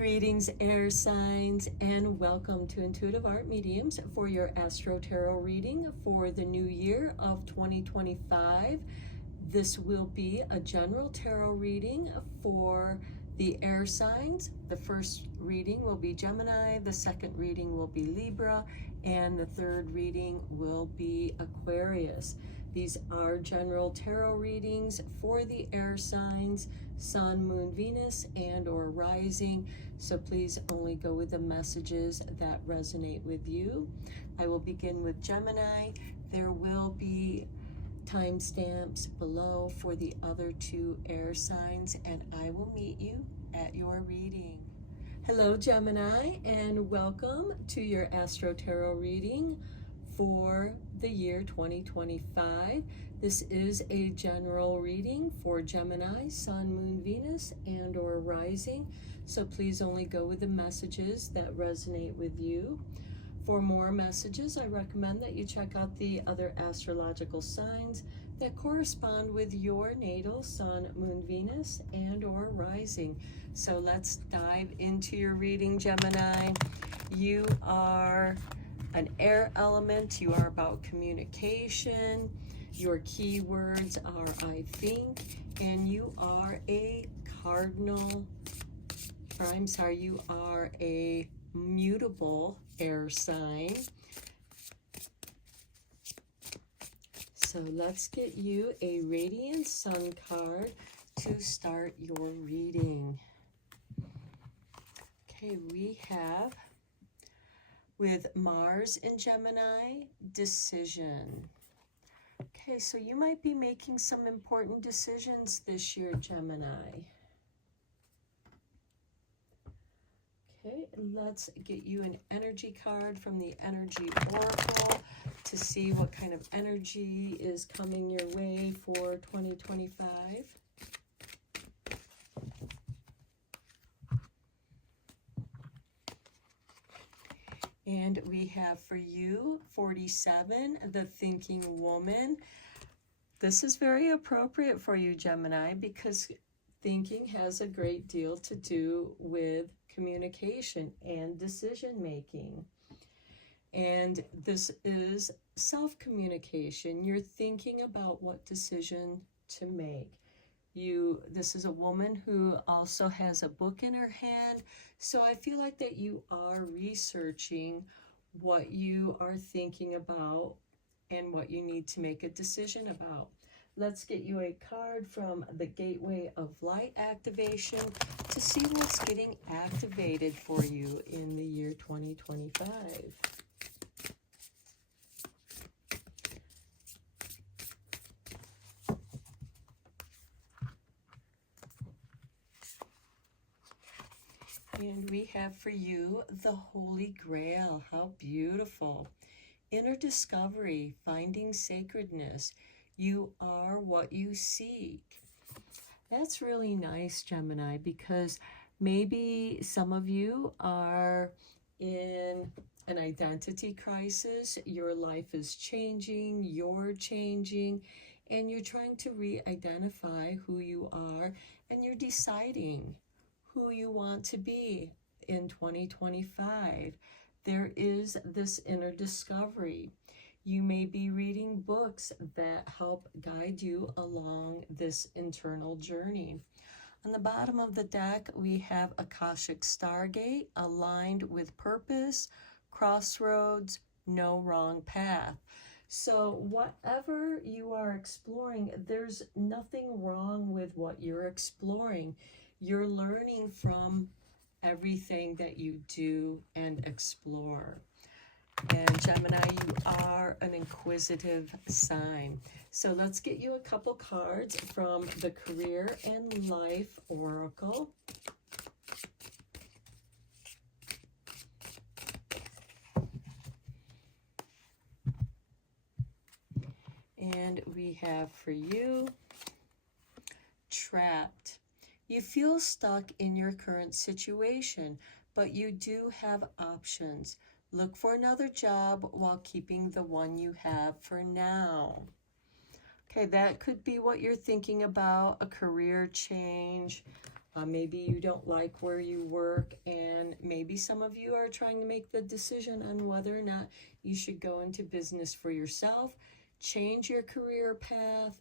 Greetings, air signs, and welcome to Intuitive Art Mediums for your Astro-Tarot reading for the new year of 2025. This will be a general tarot reading for the air signs. The first reading will be Gemini, the second reading will be Libra, and the third reading will be Aquarius. These are general tarot readings for the air signs, Sun, Moon, Venus, and or rising. So please only go with the messages that resonate with you. I will begin with Gemini. There will be timestamps below for the other two air signs, and I will meet you at your reading. Hello, Gemini, and welcome to your Astro Tarot reading for the year 2025. This is a general reading for Gemini, Sun, Moon, Venus, and or rising. So please only go with the messages that resonate with you. For more messages, I recommend that you check out the other astrological signs that correspond with your natal Sun, Moon, Venus, and or rising. So let's dive into your reading, Gemini. You are an air element. You are about communication. Your keywords are I think, and you are a cardinal, or I'm sorry, you are a mutable air sign. So let's get you a Radiant Sun card to start your reading. Okay, we have, with Mars in Gemini, decision. Okay, so you might be making some important decisions this year, Gemini. Okay, let's get you an energy card from the Energy Oracle to see what kind of energy is coming your way for 2025. And we have for you 47, the Thinking Woman. This is very appropriate for you, Gemini, because thinking has a great deal to do with communication and decision making. And this is self-communication. You're thinking about what decision to make. This is a woman who also has a book in her hand. So I feel like that you are researching what you are thinking about and what you need to make a decision about. Let's get you a card from the Gateway of Light activation to see what's getting activated for you in the year 2025. And we have for you the Holy Grail. How beautiful. Inner discovery, finding sacredness. You are what you seek. That's really nice, Gemini, because maybe some of you are in an identity crisis. Your life is changing, you're changing, and you're trying to re-identify who you are, and you're deciding who you want to be in 2025. There is this inner discovery. You may be reading books that help guide you along this internal journey. On the bottom of the deck, we have Akashic Stargate, aligned with purpose, crossroads, no wrong path. So whatever you are exploring, there's nothing wrong with what you're exploring. You're learning from everything that you do and explore. And Gemini, you are an inquisitive sign. So let's get you a couple cards from the Career and Life Oracle. And we have for you, Trapped. You feel stuck in your current situation, but you do have options. Look for another job while keeping the one you have for now. Okay, that could be what you're thinking about, a career change, Maybe you don't like where you work, and maybe some of you are trying to make the decision on whether or not you should go into business for yourself, change your career path,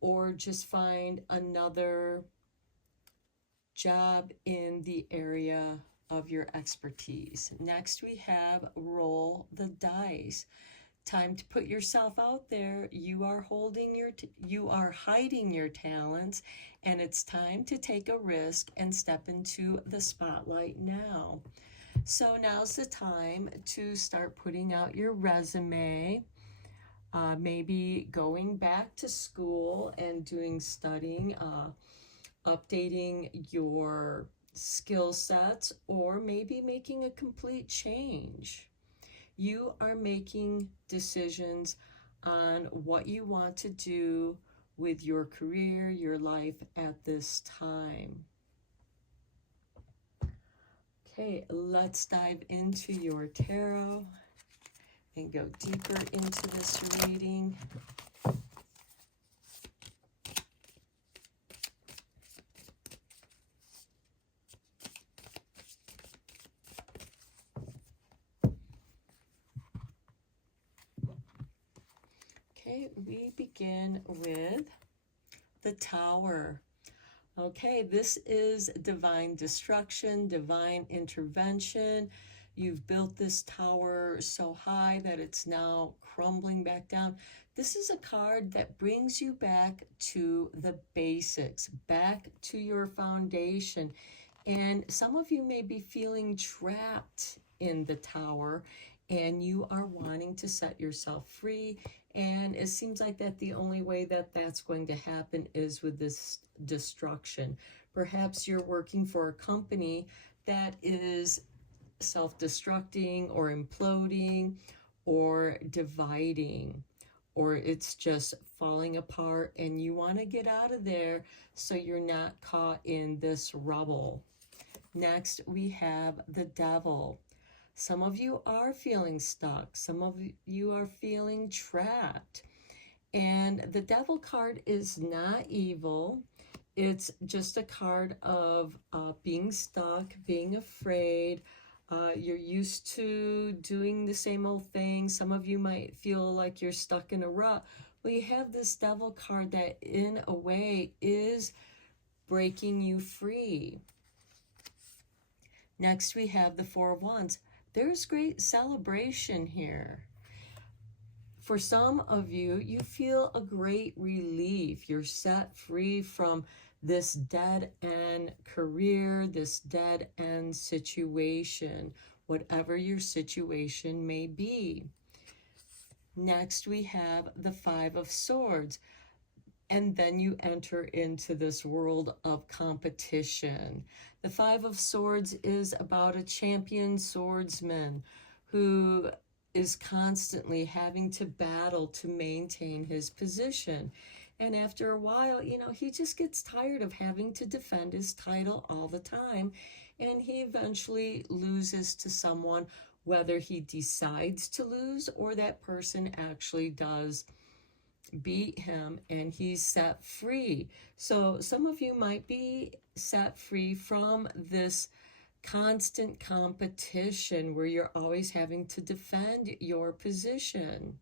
or just find another job in the area of your expertise. Next, we have roll the dice. Time to put yourself out there. You are hiding your talents, and it's time to take a risk and step into the spotlight now. So now's the time to start putting out your resume. Maybe going back to school and doing studying, updating your skill sets, or maybe making a complete change. You are making decisions on what you want to do with your career, your life at this time. Okay, let's dive into your tarot and go deeper into this reading. Okay, we begin with the Tower. Okay, this is divine destruction, divine intervention. You've built this tower so high that it's now crumbling back down. This is a card that brings you back to the basics, back to your foundation. And some of you may be feeling trapped in the tower, and you are wanting to set yourself free. And it seems like that the only way that that's going to happen is with this destruction. Perhaps you're working for a company that is self-destructing or imploding or dividing, or it's just falling apart, and you want to get out of there so you're not caught in this rubble. Next, we have the Devil. Some of you are feeling stuck. Some of you are feeling trapped. And the Devil card is not evil. It's just a card of being stuck, being afraid. You're used to doing the same old thing. Some of you might feel like you're stuck in a rut. Well, you have this Devil card that in a way is breaking you free. Next, we have the Four of Wands. There's great celebration here. For some of you, you feel a great relief. You're set free from this dead-end career, this dead-end situation, whatever your situation may be. Next, we have the Five of Swords. And then you enter into this world of competition. The Five of Swords is about a champion swordsman who is constantly having to battle to maintain his position. And after a while, he just gets tired of having to defend his title all the time. And he eventually loses to someone, whether he decides to lose or that person actually does beat him and he's set free. So some of you might be set free from this constant competition where you're always having to defend your position.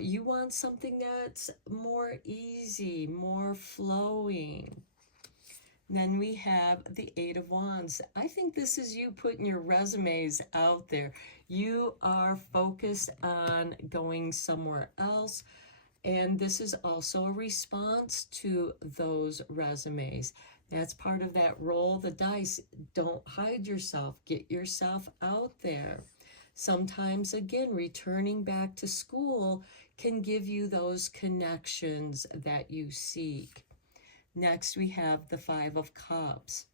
You want something that's more easy, more flowing. Then we have the Eight of Wands. I think this is you putting your resumes out there. You are focused on going somewhere else. And this is also a response to those resumes. That's part of that roll the dice. Don't hide yourself. Get yourself out there. Sometimes, again, returning back to school can give you those connections that you seek. Next, we have the Five of Cups.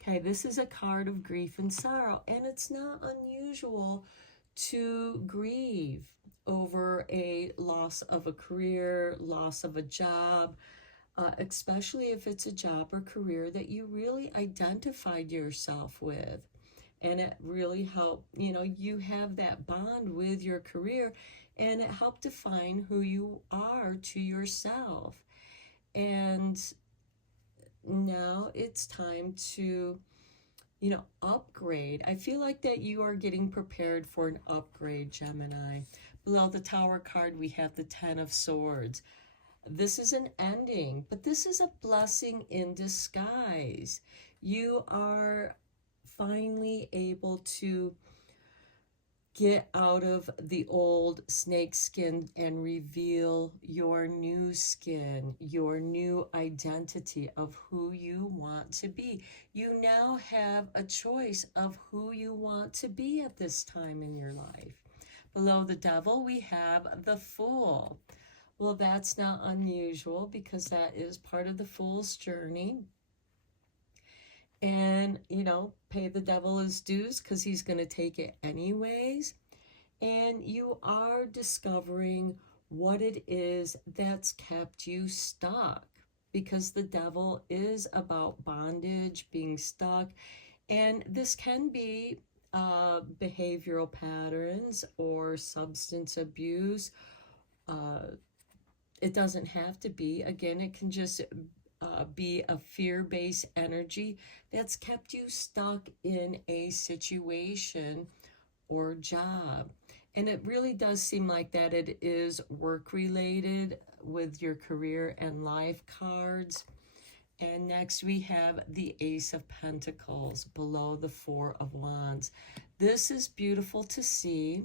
Okay, this is a card of grief and sorrow, and it's not unusual to grieve over a loss of a career, loss of a job, especially if it's a job or career that you really identified yourself with. And it really helped, you have that bond with your career, and it helped define who you are to yourself. And now it's time to, upgrade. I feel like that you are getting prepared for an upgrade, Gemini. Below the Tower card, we have the Ten of Swords. This is an ending, but this is a blessing in disguise. You are finally able to get out of the old snake skin and reveal your new skin, your new identity of who you want to be. You now have a choice of who you want to be at this time in your life. Below the Devil, we have the Fool. Well, that's not unusual because that is part of the Fool's journey. And, pay the devil his dues because he's going to take it anyways. And you are discovering what it is that's kept you stuck, because the devil is about bondage, being stuck. And this can be behavioral patterns or substance abuse. It doesn't have to be. Again, it can just be a fear-based energy that's kept you stuck in a situation or job. And it really does seem like that it is work-related with your career and life cards. And next we have the Ace of Pentacles below the Four of Wands. This is beautiful to see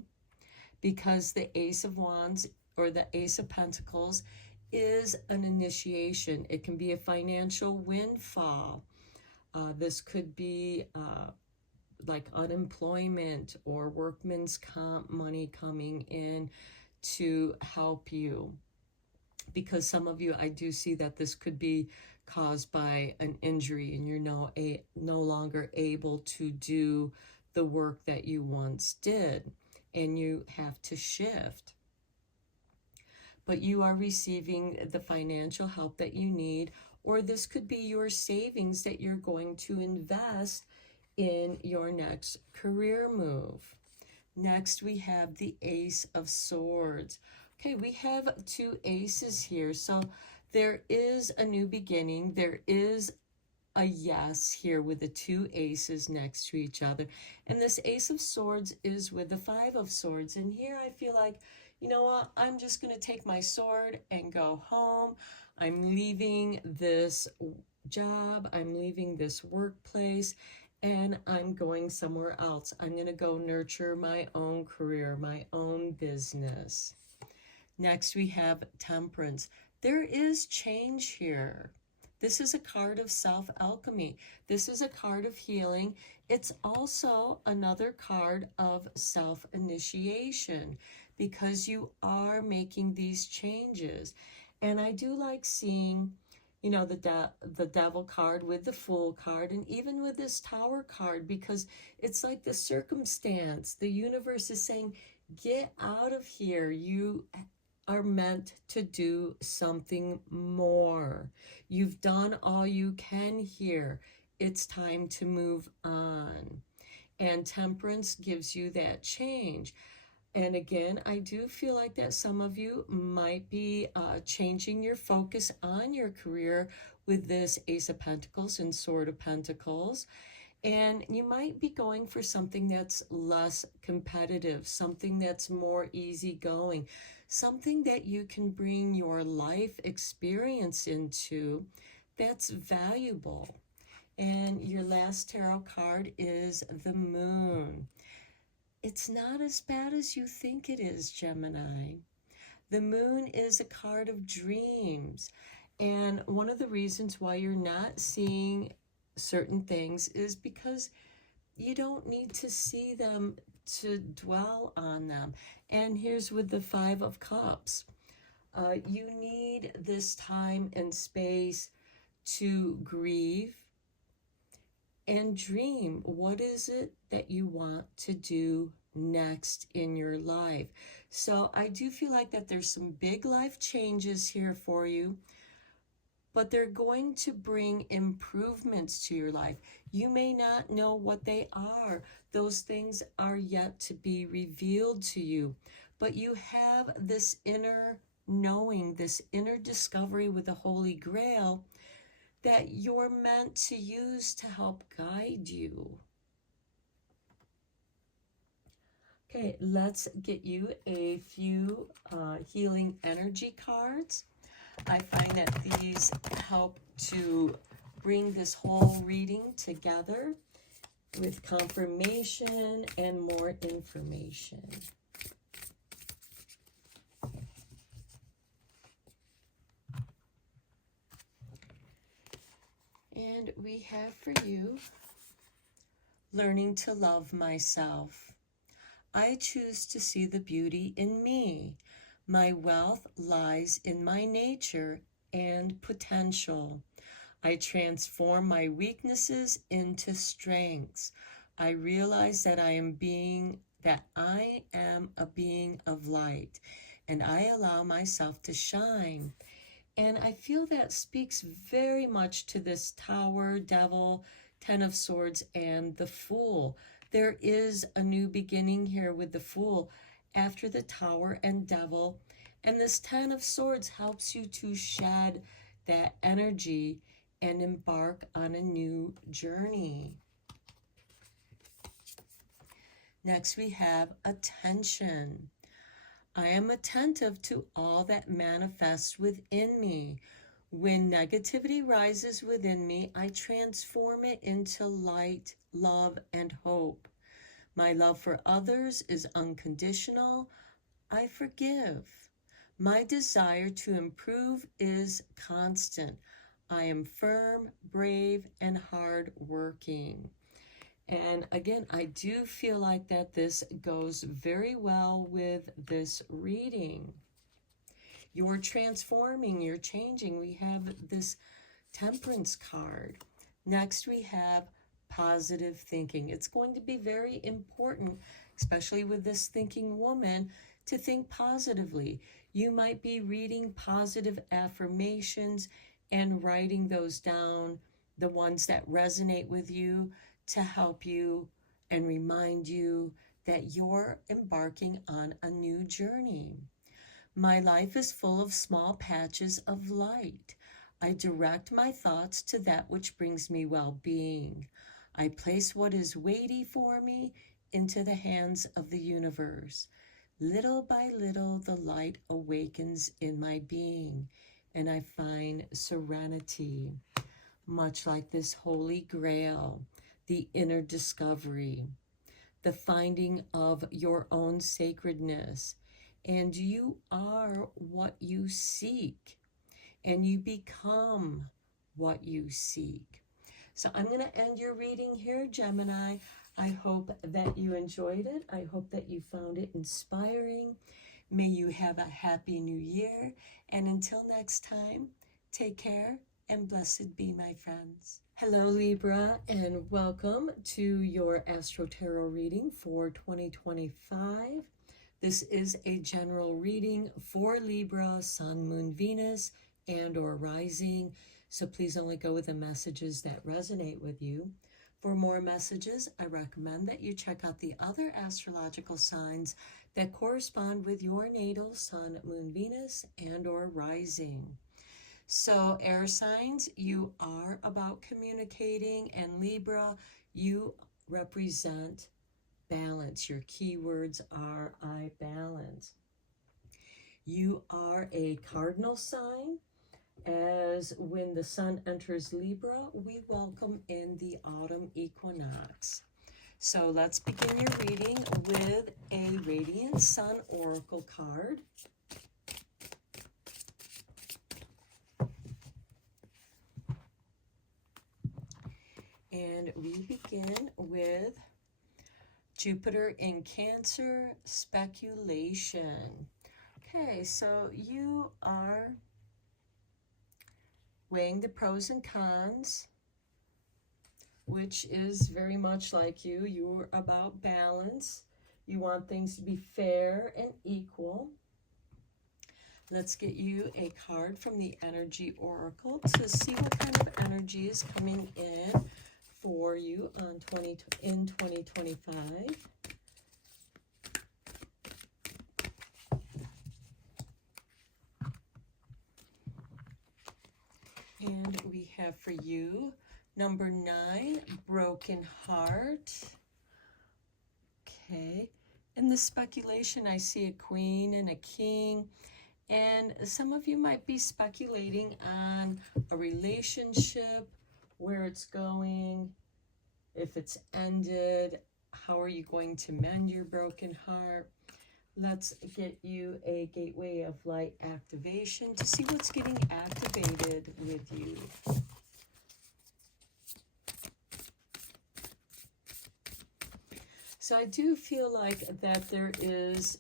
because the Ace of Wands or the Ace of Pentacles is an initiation. It can be a financial windfall. This could be like unemployment or workman's comp money coming in to help you. Because some of you, I do see that this could be caused by an injury and you're no longer able to do the work that you once did and you have to shift. But you are receiving the financial help that you need, or this could be your savings that you're going to invest in your next career move. Next, we have the Ace of Swords. Okay, we have two aces here. So there is a new beginning. There is a yes here with the two aces next to each other. And this Ace of Swords is with the Five of Swords. And here I feel like, you know what, I'm just going to take my sword and go home. I'm leaving this job. I'm leaving this workplace. And I'm going somewhere else. I'm going to go nurture my own career, my own business. Next, we have Temperance. There is change here. This is a card of self-alchemy. This is a card of healing. It's also another card of self-initiation because you are making these changes. And I do like seeing, the Devil card with the Fool card, and even with this Tower card, because it's like the circumstance. The universe is saying, get out of here. You are meant to do something more. You've done all you can here. It's time to move on. And Temperance gives you that change. And again, I do feel like that some of you might be changing your focus on your career with this Ace of Pentacles and Sword of Pentacles. And you might be going for something that's less competitive, something that's more easygoing, something that you can bring your life experience into that's valuable. And your last tarot card is the Moon. It's not as bad as you think it is, Gemini. The Moon is a card of dreams. And one of the reasons why you're not seeing certain things is because you don't need to see them to dwell on them. And here's with the Five of Cups. You need this time and space to grieve and dream. What is it that you want to do next in your life? So I do feel like that there's some big life changes here for you, but they're going to bring improvements to your life. You may not know what they are. Those things are yet to be revealed to you, but you have this inner knowing, this inner discovery with the Holy Grail that you're meant to use to help guide you. Okay, let's get you a few healing energy cards. I find that these help to bring this whole reading together with confirmation and more information. And we have for you, learning to love myself. I choose to see the beauty in me. My wealth lies in my nature and potential. I transform my weaknesses into strengths. I realize that I am a being of light, and I allow myself to shine. And I feel that speaks very much to this Tower, Devil, Ten of Swords, and the Fool. There is a new beginning here with the Fool after the Tower and Devil. And this Ten of Swords helps you to shed that energy and embark on a new journey. Next, we have attention. I am attentive to all that manifests within me. When negativity rises within me, I transform it into light, love, and hope. My love for others is unconditional. I forgive. My desire to improve is constant. I am firm, brave, and hardworking. And again, I do feel like that this goes very well with this reading. You're transforming, you're changing. We have this Temperance card. Next, we have positive thinking. It's going to be very important, especially with this thinking woman, to think positively. You might be reading positive affirmations and writing those down, the ones that resonate with you, to help you and remind you that you're embarking on a new journey. My life is full of small patches of light. I direct my thoughts to that which brings me well-being. I place what is weighty for me into the hands of the universe. Little by little, the light awakens in my being, and I find serenity, much like this Holy Grail, the inner discovery, the finding of your own sacredness. And you are what you seek, and you become what you seek. So I'm going to end your reading here, Gemini. I hope that you enjoyed it. I hope that you found it inspiring. May you have a happy new year. And until next time, take care and blessed be, my friends. Hello, Libra, and welcome to your Astro-Tarot reading for 2025. This is a general reading for Libra, Sun, Moon, Venus, and or rising. So please only go with the messages that resonate with you. For more messages, I recommend that you check out the other astrological signs that correspond with your natal Sun, Moon, Venus, and or rising. So air signs, you are about communicating, and Libra, you represent balance. Your keywords are I balance. You are a cardinal sign, as when the sun enters Libra, we welcome in the autumn equinox. So let's begin your reading with a Radiant Sun Oracle card. And we begin with Jupiter in Cancer, speculation. Okay, so you are weighing the pros and cons, which is very much like you. You're about balance. You want things to be fair and equal. Let's get you a card from the Energy Oracle to see what kind of energy is coming in for you in 2025. And we have for you. Number 9, broken heart. Okay. In the speculation, I see a queen and a king. And some of you might be speculating on a relationship, where it's going, if it's ended, how are you going to mend your broken heart? Let's get you a gateway of light activation to see what's getting activated with you. So I do feel like that there is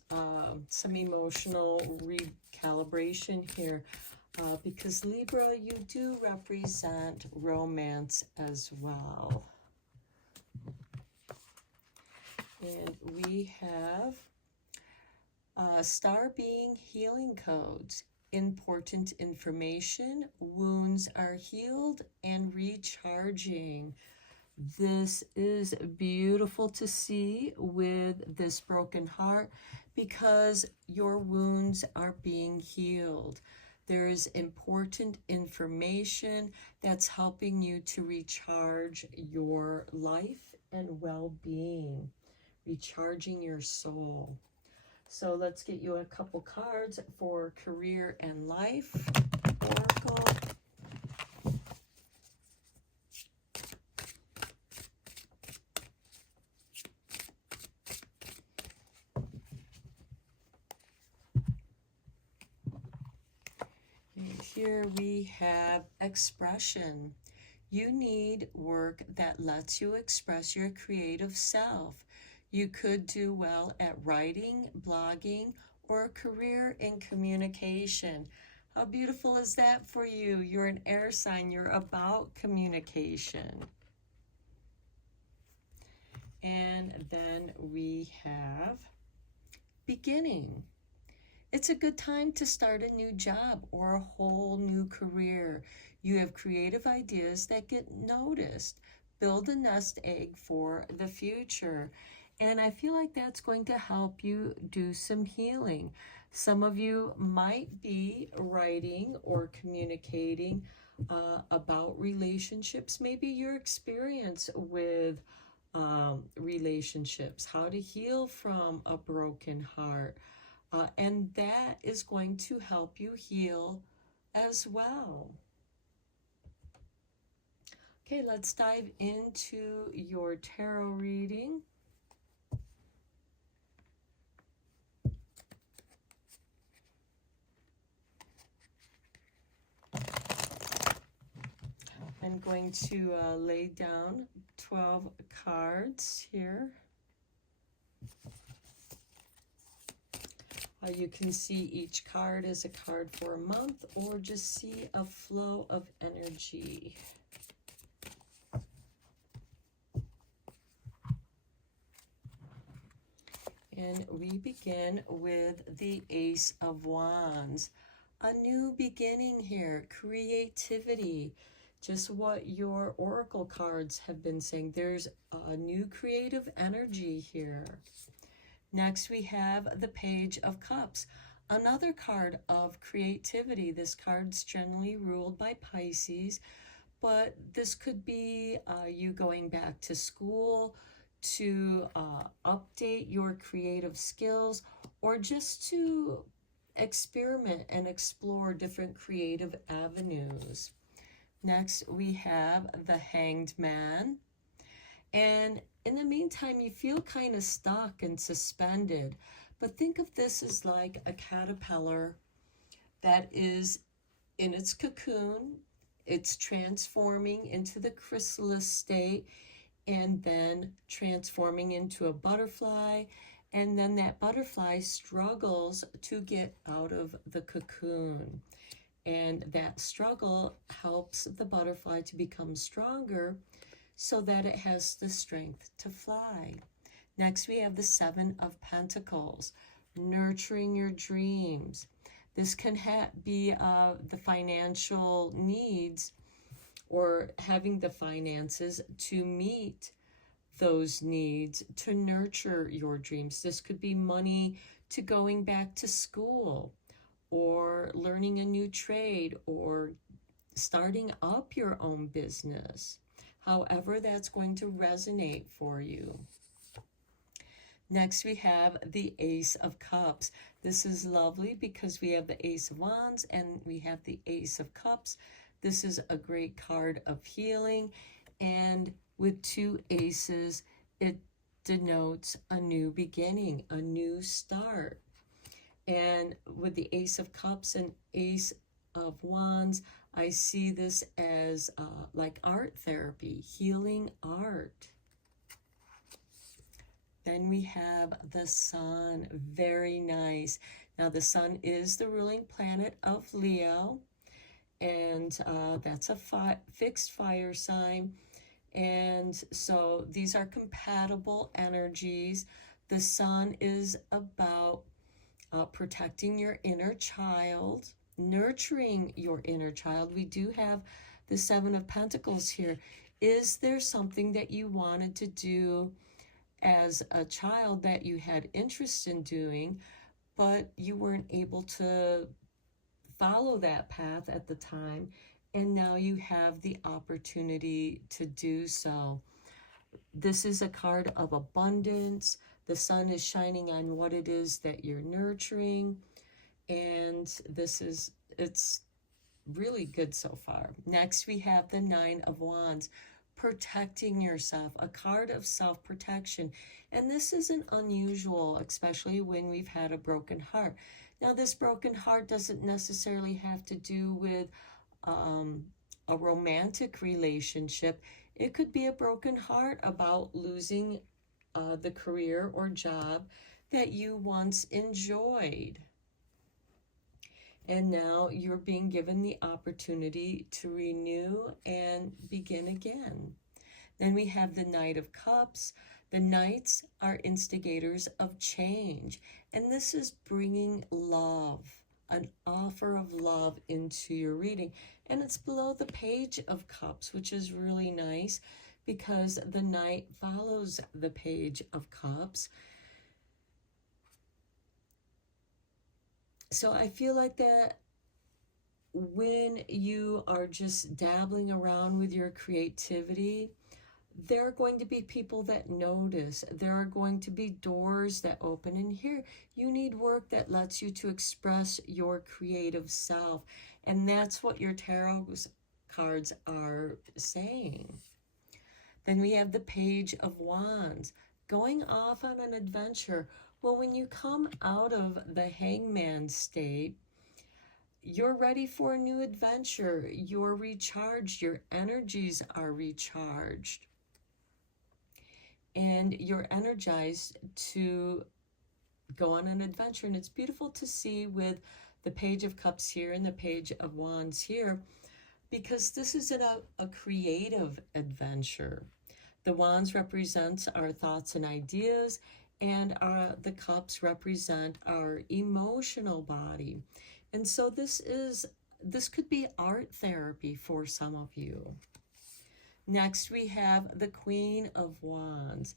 some emotional recalibration here because Libra, you do represent romance as well. And we have star being healing codes, important information, wounds are healed and recharging. This is beautiful to see with this broken heart because your wounds are being healed. There is important information that's helping you to recharge your life and well-being, recharging your soul. So let's get you a couple cards for career and life, Oracle. Here we have expression. You need work that lets you express your creative self. You could do well at writing, blogging, or a career in communication. How beautiful is that for you? You're an air sign. You're about communication. And then we have beginning. It's a good time to start a new job or a whole new career. You have creative ideas that get noticed. Build a nest egg for the future. And I feel like that's going to help you do some healing. Some of you might be writing or communicating about relationships, maybe your experience with relationships, how to heal from a broken heart. And that is going to help you heal as well. Okay, let's dive into your tarot reading. I'm going to lay down 12 cards here. You can see each card as a card for a month, or just see a flow of energy. And we begin with the Ace of Wands. A new beginning here, creativity. Just what your oracle cards have been saying. There's a new creative energy here. Next, we have the Page of Cups, another card of creativity. This card's generally ruled by Pisces, but this could be you going back to school to update your creative skills, or just to experiment and explore different creative avenues. Next, we have the Hanged Man. And in the meantime, you feel kind of stuck and suspended. But think of this as like a caterpillar that is in its cocoon. It's transforming into the chrysalis state and then transforming into a butterfly. And then that butterfly struggles to get out of the cocoon. And that struggle helps the butterfly to become stronger, so that it has the strength to fly. Next, we have the Seven of Pentacles, nurturing your dreams. This can be the financial needs, or having the finances to meet those needs, to nurture your dreams. This could be money to going back to school, or learning a new trade, or starting up your own business. However, that's going to resonate for you. Next, we have the Ace of Cups. This is lovely because we have the Ace of Wands and we have the Ace of Cups. This is a great card of healing. And with two aces, it denotes a new beginning, a new start. And with the Ace of Cups and Ace of Wands, I see this as like art therapy, healing art. Then we have the Sun, very nice. Now the Sun is the ruling planet of Leo, and that's a fixed fire sign. And so these are compatible energies. The Sun is about protecting your inner child, nurturing your inner child. We do have the Seven of Pentacles here. Is there something that you wanted to do as a child that you had interest in doing, but you weren't able to follow that path at the time, and now you have the opportunity to do so? This is a card of abundance. The sun is shining on what it is that you're nurturing, and it's really good so far. Next, we have the Nine of Wands, protecting yourself, a card of self-protection. And this isn't unusual, especially when we've had a broken heart. Now, this broken heart doesn't necessarily have to do with a romantic relationship. It could be a broken heart about losing the career or job that you once enjoyed. And now you're being given the opportunity to renew and begin again. Then we have the Knight of Cups. The Knights are instigators of change. And this is bringing love, an offer of love into your reading. And it's below the Page of Cups, which is really nice because the Knight follows the Page of Cups. So I feel like that when you are just dabbling around with your creativity, there are going to be people that notice. There are going to be doors that open. And here, you need work that lets you to express your creative self. And that's what your tarot cards are saying. Then we have the Page of Wands, going off on an adventure. Well, when you come out of the Hangman state, you're ready for a new adventure. You're recharged. Your energies are recharged. And you're energized to go on an adventure. And it's beautiful to see with the Page of Cups here and the Page of Wands here, because this is a creative adventure. The Wands represents our thoughts and ideas, and the cups represent our emotional body. And so this could be art therapy for some of you. Next, we have the Queen of Wands.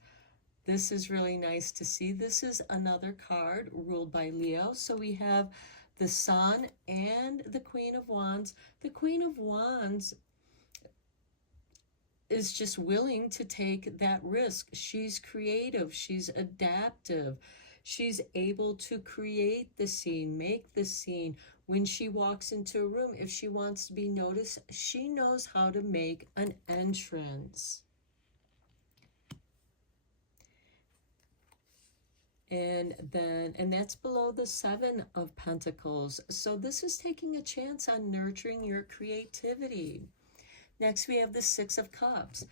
This is really nice to see. This is another card ruled by Leo. So we have the Sun and the Queen of Wands. The Queen of Wands is just willing to take that risk. She's creative, she's adaptive, she's able to create the scene, make the scene. When she walks into a room, if she wants to be noticed, she knows how to make an entrance. And that's below the Seven of Pentacles. So this is taking a chance on nurturing your creativity. Next, we have the Six of Cups.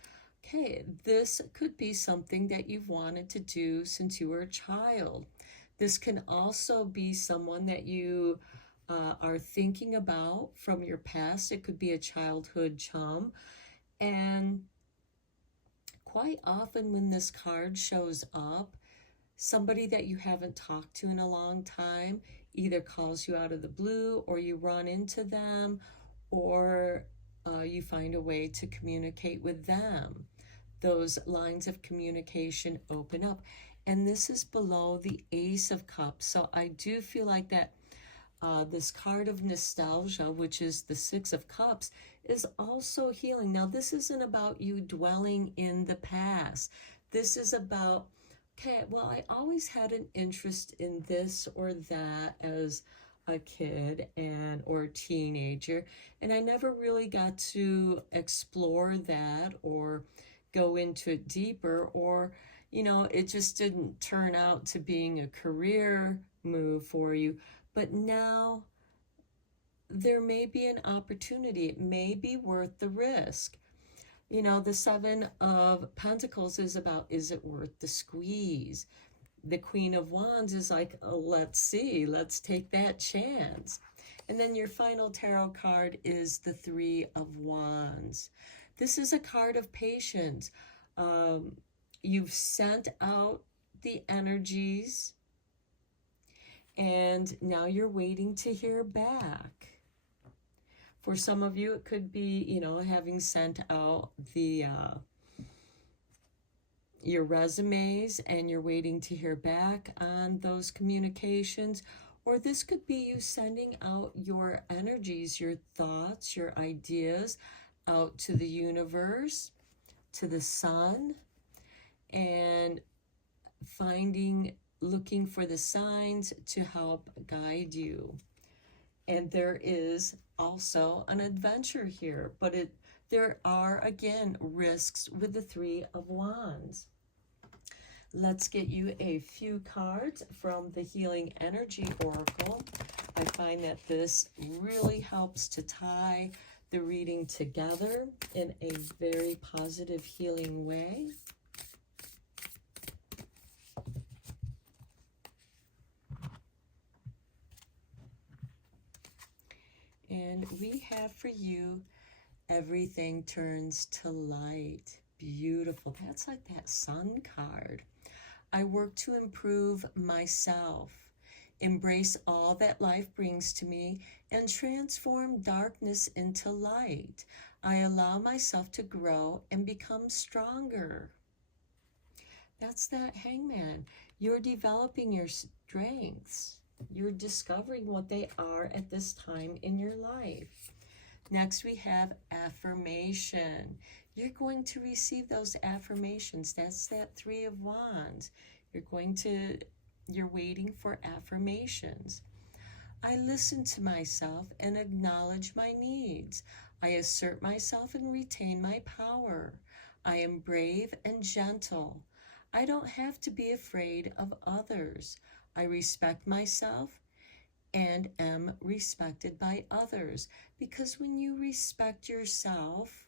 Okay, this could be something that you've wanted to do since you were a child. This can also be someone that you are thinking about from your past. It could be a childhood chum. And quite often when this card shows up, somebody that you haven't talked to in a long time either calls you out of the blue, or you run into them, or you find a way to communicate with them. Those lines of communication open up. And this is below the Ace of Cups. So I do feel like that this card of nostalgia, which is the Six of Cups, is also healing. Now, this isn't about you dwelling in the past. This is about, okay, well, I always had an interest in this or that as a kid and or teenager, and I never really got to explore that or go into it deeper, or it just didn't turn out to being a career move for you. But now there may be an opportunity. It may be worth the risk. The Seven of Pentacles is about, is it worth the squeeze? The Queen of Wands is like, oh, let's see, let's take that chance. And then your final tarot card is the Three of Wands. This is a card of patience. You've sent out the energies, and now you're waiting to hear back. For some of you, it could be, having sent out your resumes and you're waiting to hear back on those communications. Or this could be you sending out your energies, your thoughts, your ideas out to the universe, to the sun, and looking for the signs to help guide you. And there is also an adventure here, but there are, again, risks with the Three of Wands. Let's get you a few cards from the Healing Energy Oracle. I find that this really helps to tie the reading together in a very positive, healing way. And we have for you, everything turns to light. Beautiful. That's like that sun card. I work to improve myself, embrace all that life brings to me, and transform darkness into light. I allow myself to grow and become stronger. That's that Hangman. You're developing your strengths. You're discovering what they are at this time in your life. Next, we have affirmation. You're going to receive those affirmations. That's that Three of Wands. You're waiting for affirmations. I listen to myself and acknowledge my needs. I assert myself and retain my power. I am brave and gentle. I don't have to be afraid of others. I respect myself and am respected by others. Because when you respect yourself,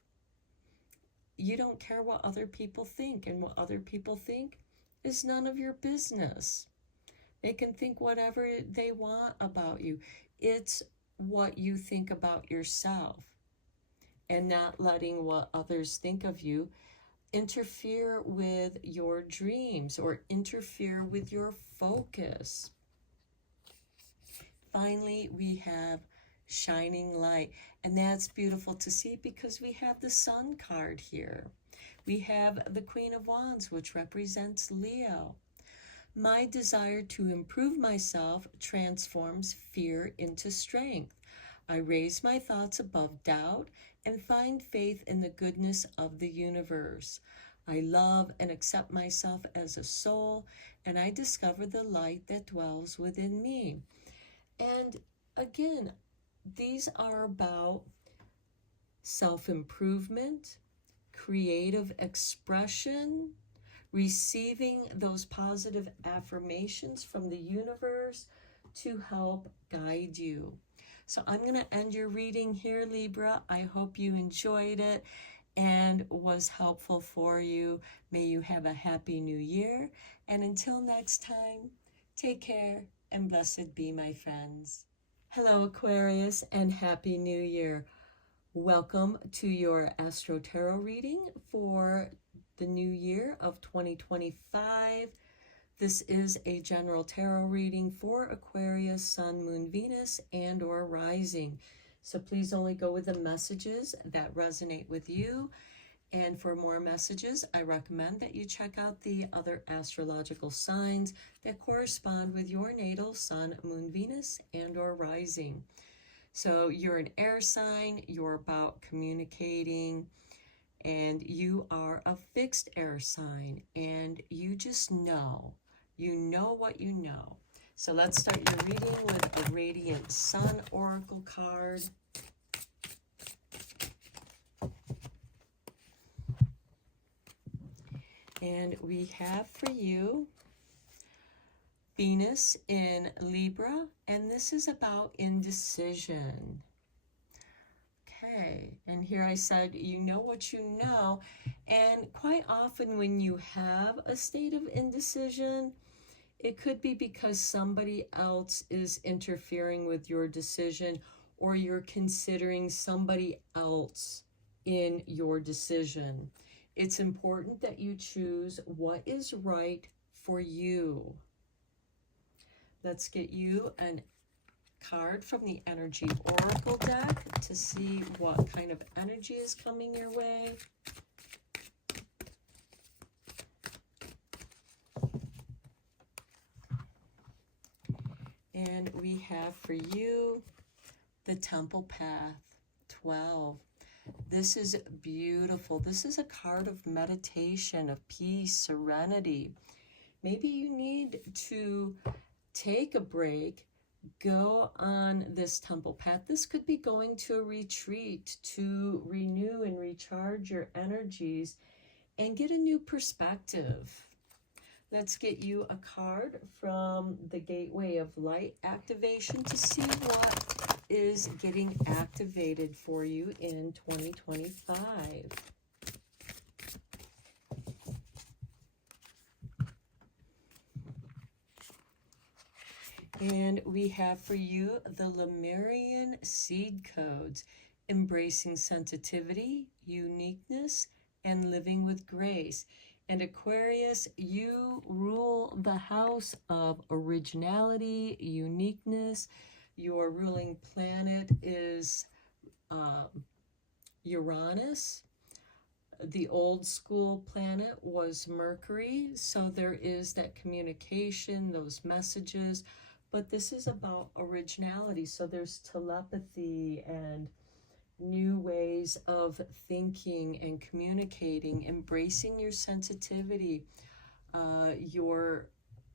you don't care what other people think. And what other people think is none of your business. They can think whatever they want about you. It's what you think about yourself, and not letting what others think of you interfere with your dreams or interfere with your focus. Finally, we have shining light, and that's beautiful to see because we have the Sun card here. We have the Queen of Wands, which represents Leo. My desire to improve myself transforms fear into strength. I raise my thoughts above doubt and find faith in the goodness of the universe. I love and accept myself as a soul, and I discover the light that dwells within me. And again, these are about self-improvement, creative expression, receiving those positive affirmations from the universe to help guide you. So I'm going to end your reading here, Libra. I hope you enjoyed it and was helpful for you. May you have a happy new year. And until next time, take care and blessed be, my friends. Hello, Aquarius, and happy new year. Welcome to your Astro-Tarot reading for the new year of 2025. This is a general tarot reading for Aquarius, Sun, Moon, Venus, and or Rising. So please only go with the messages that resonate with you. And for more messages, I recommend that you check out the other astrological signs that correspond with your natal sun, moon, Venus, and or rising. So you're an air sign, you're about communicating, and you are a fixed air sign, and you just know. You know what you know. So let's start your reading with the Radiant Sun Oracle card. And we have for you Venus in Libra, and this is about indecision. Okay, and here I said, you know what you know, and quite often when you have a state of indecision, it could be because somebody else is interfering with your decision, or you're considering somebody else in your decision. It's important that you choose what is right for you. Let's get you a card from the Energy Oracle deck to see what kind of energy is coming your way. And we have for you the Temple Path 12. This is beautiful. This is a card of meditation, of peace, serenity. Maybe you need to take a break, go on this Temple Path. This could be going to a retreat to renew and recharge your energies and get a new perspective. Let's get you a card from the Gateway of Light activation to see what is getting activated for you in 2025. And we have for you the Lemurian seed codes, embracing sensitivity, uniqueness, and living with grace. And Aquarius, you rule the house of originality, uniqueness. Your ruling planet is Uranus. The old school planet was Mercury. So there is that communication, those messages. But this is about originality. So there's telepathy and new ways of thinking and communicating, embracing your sensitivity, your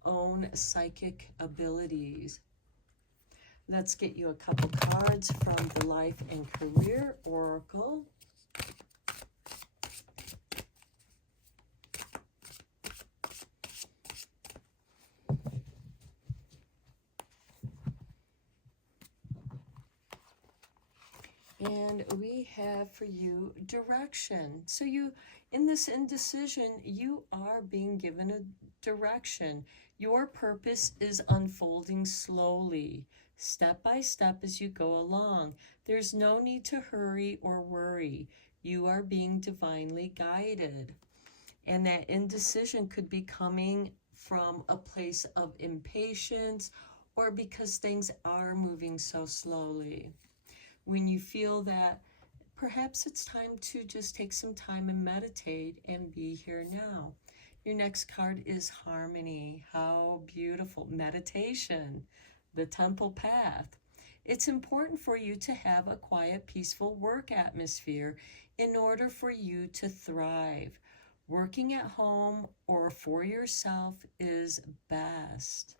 own psychic abilities. Let's get you a couple cards from the Life and Career Oracle. And we have for you direction. So you, in this indecision, you are being given a direction. Your purpose is unfolding slowly, step by step as you go along. There's no need to hurry or worry. You are being divinely guided. And that indecision could be coming from a place of impatience or because things are moving so slowly. When you feel that perhaps it's time to just take some time and meditate and be here now. Your next card is Harmony. How beautiful. Meditation, the Temple Path. It's important for you to have a quiet, peaceful work atmosphere in order for you to thrive. Working at home or for yourself is best.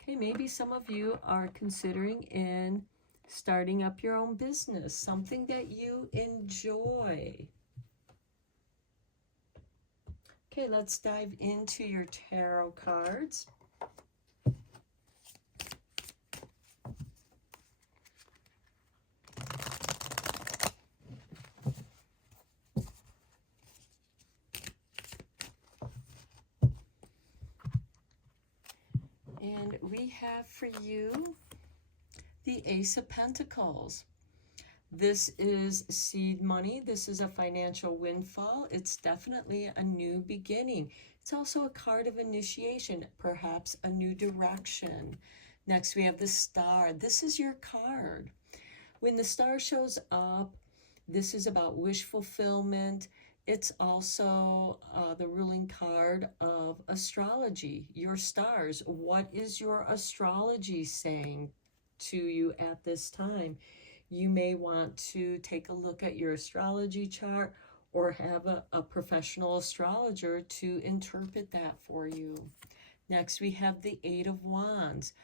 Okay, maybe some of you are considering starting up your own business, something that you enjoy. Okay, let's dive into your tarot cards. And we have for you the Ace of Pentacles. This is seed money. This is a financial windfall. It's definitely a new beginning. It's also a card of initiation, perhaps a new direction. Next, we have the Star. This is your card. When the Star shows up, this is about wish fulfillment. It's also the ruling card of astrology, your stars. What is your astrology saying to you at this time? You may want to take a look at your astrology chart or have a professional astrologer to interpret that for you. Next, we have the Eight of Wands.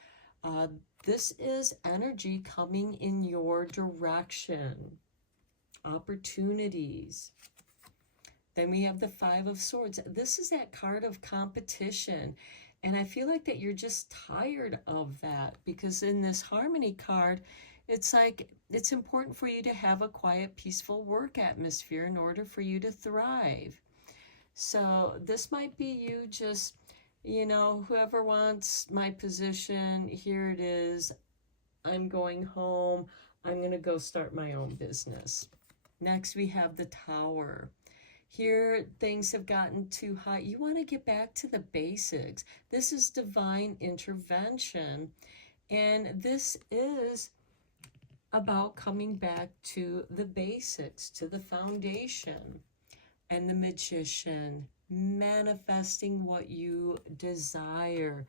This is energy coming in your direction, opportunities. Then we have the Five of Swords. This is that card of competition. And I feel like that you're just tired of that, because in this Harmony card, it's like it's important for you to have a quiet, peaceful work atmosphere in order for you to thrive. So this might be you just, you know, whoever wants my position, here it is. I'm going home. I'm going to go start my own business. Next, we have the Tower. Here, things have gotten too high. You want to get back to the basics. This is divine intervention. And this is about coming back to the basics, to the foundation. And the Magician, manifesting what you desire,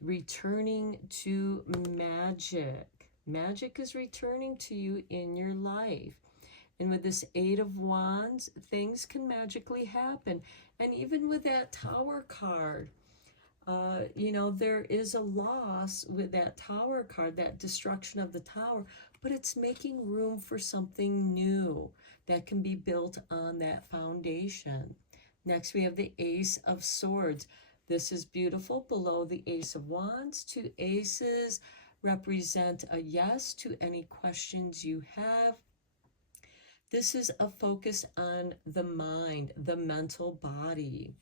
returning to magic. Magic is returning to you in your life. And with this Eight of Wands, things can magically happen. And even with that Tower card, you know, there is a loss with that Tower card, that destruction of the tower, but it's making room for something new that can be built on that foundation. Next, we have the Ace of Swords. This is beautiful. Below the Ace of Wands, two aces represent a yes to any questions you have. This is a focus on the mind, the mental body.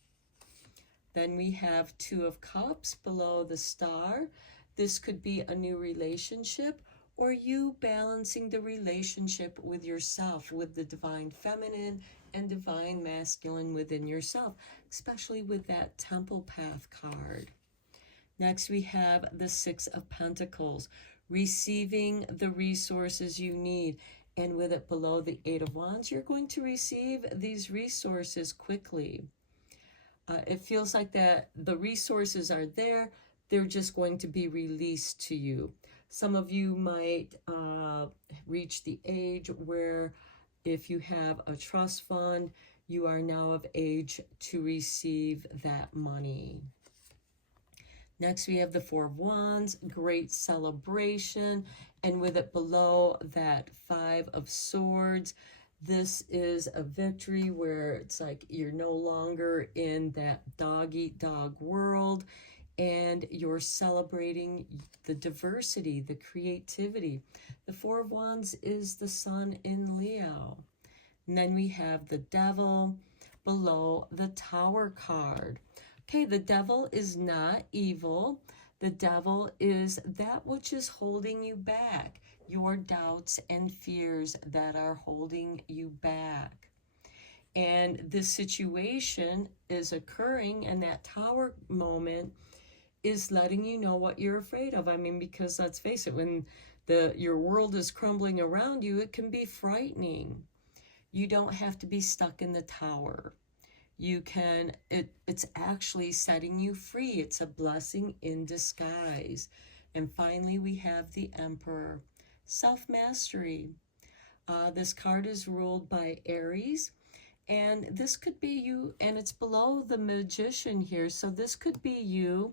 Then we have Two of Cups below the Star. This could be a new relationship, or you balancing the relationship with yourself, with the divine feminine and divine masculine within yourself, especially with that Temple Path card. Next, we have the Six of Pentacles, receiving the resources you need. And with it below the Eight of Wands, you're going to receive these resources quickly. It feels like that the resources are there. They're just going to be released to you. Some of you might reach the age where if you have a trust fund, you are now of age to receive that money. Next, we have the Four of Wands, great celebration. And with it below that Five of Swords, this is a victory where it's like you're no longer in that dog-eat-dog world, and you're celebrating the diversity, the creativity. The Four of Wands is the Sun in Leo. And then we have the Devil below the Tower card. Okay, the Devil is not evil. The Devil is that which is holding you back, your doubts and fears that are holding you back. And this situation is occurring, and that Tower moment is letting you know what you're afraid of. I mean, because let's face it, when your world is crumbling around you, it can be frightening. You don't have to be stuck in the tower. You can, it's actually setting you free. It's a blessing in disguise. And finally, we have the Emperor, self-mastery. This card is ruled by Aries, and this could be you, and it's below the Magician here. So this could be you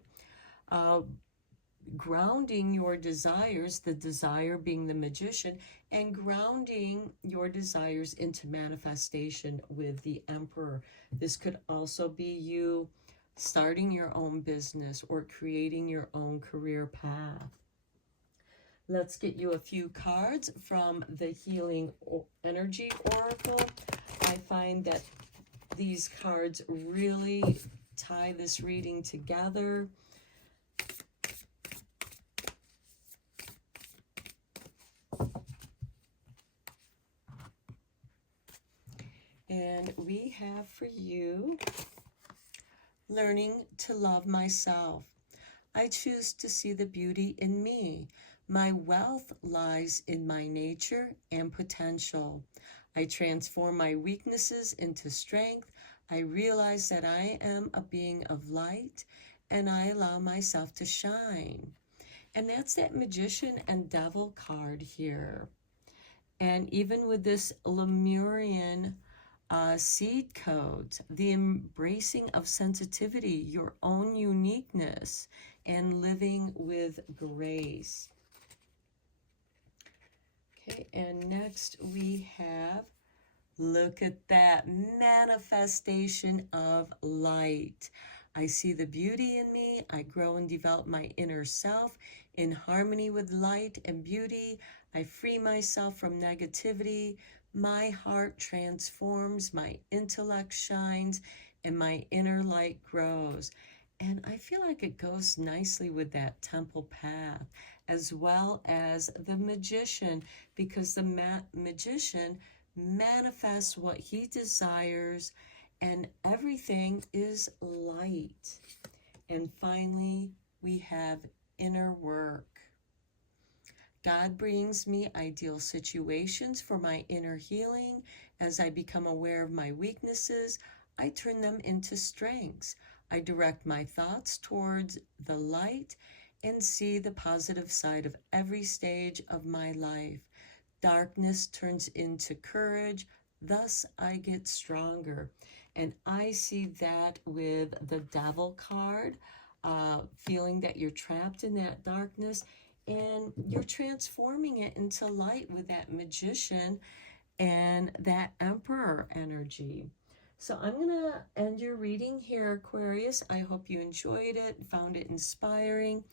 grounding your desires, the desire being the Magician, and grounding your desires into manifestation with the Emperor. This could also be you starting your own business or creating your own career path. Let's get you a few cards from the Healing Energy Oracle. I find that these cards really tie this reading together. And we have for you, learning to love myself. I choose to see the beauty in me. My wealth lies in my nature and potential. I transform my weaknesses into strength. I realize that I am a being of light, and I allow myself to shine. And that's that Magician and Devil card here. And even with this Lemurian seed codes, the embracing of sensitivity, your own uniqueness, and living with grace. Okay, and next we have, look at that manifestation of light. I see the beauty in me. I grow and develop my inner self in harmony with light and beauty. I free myself from negativity. My heart transforms, my intellect shines, and my inner light grows. And I feel like it goes nicely with that temple path, as well as the Magician, because the Magician manifests what he desires, and everything is light. And finally, we have inner work. God brings me ideal situations for my inner healing. As I become aware of my weaknesses, I turn them into strengths. I direct my thoughts towards the light and see the positive side of every stage of my life. Darkness turns into courage, thus I get stronger. And I see that with the Devil card, feeling that you're trapped in that darkness, and you're transforming it into light with that Magician and that Emperor energy. So I'm going to end your reading here, Aquarius. I hope you enjoyed it, found it inspiring.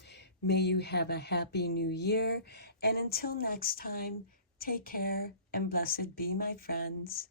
May you have a happy new year. And until next time, take care and blessed be, my friends.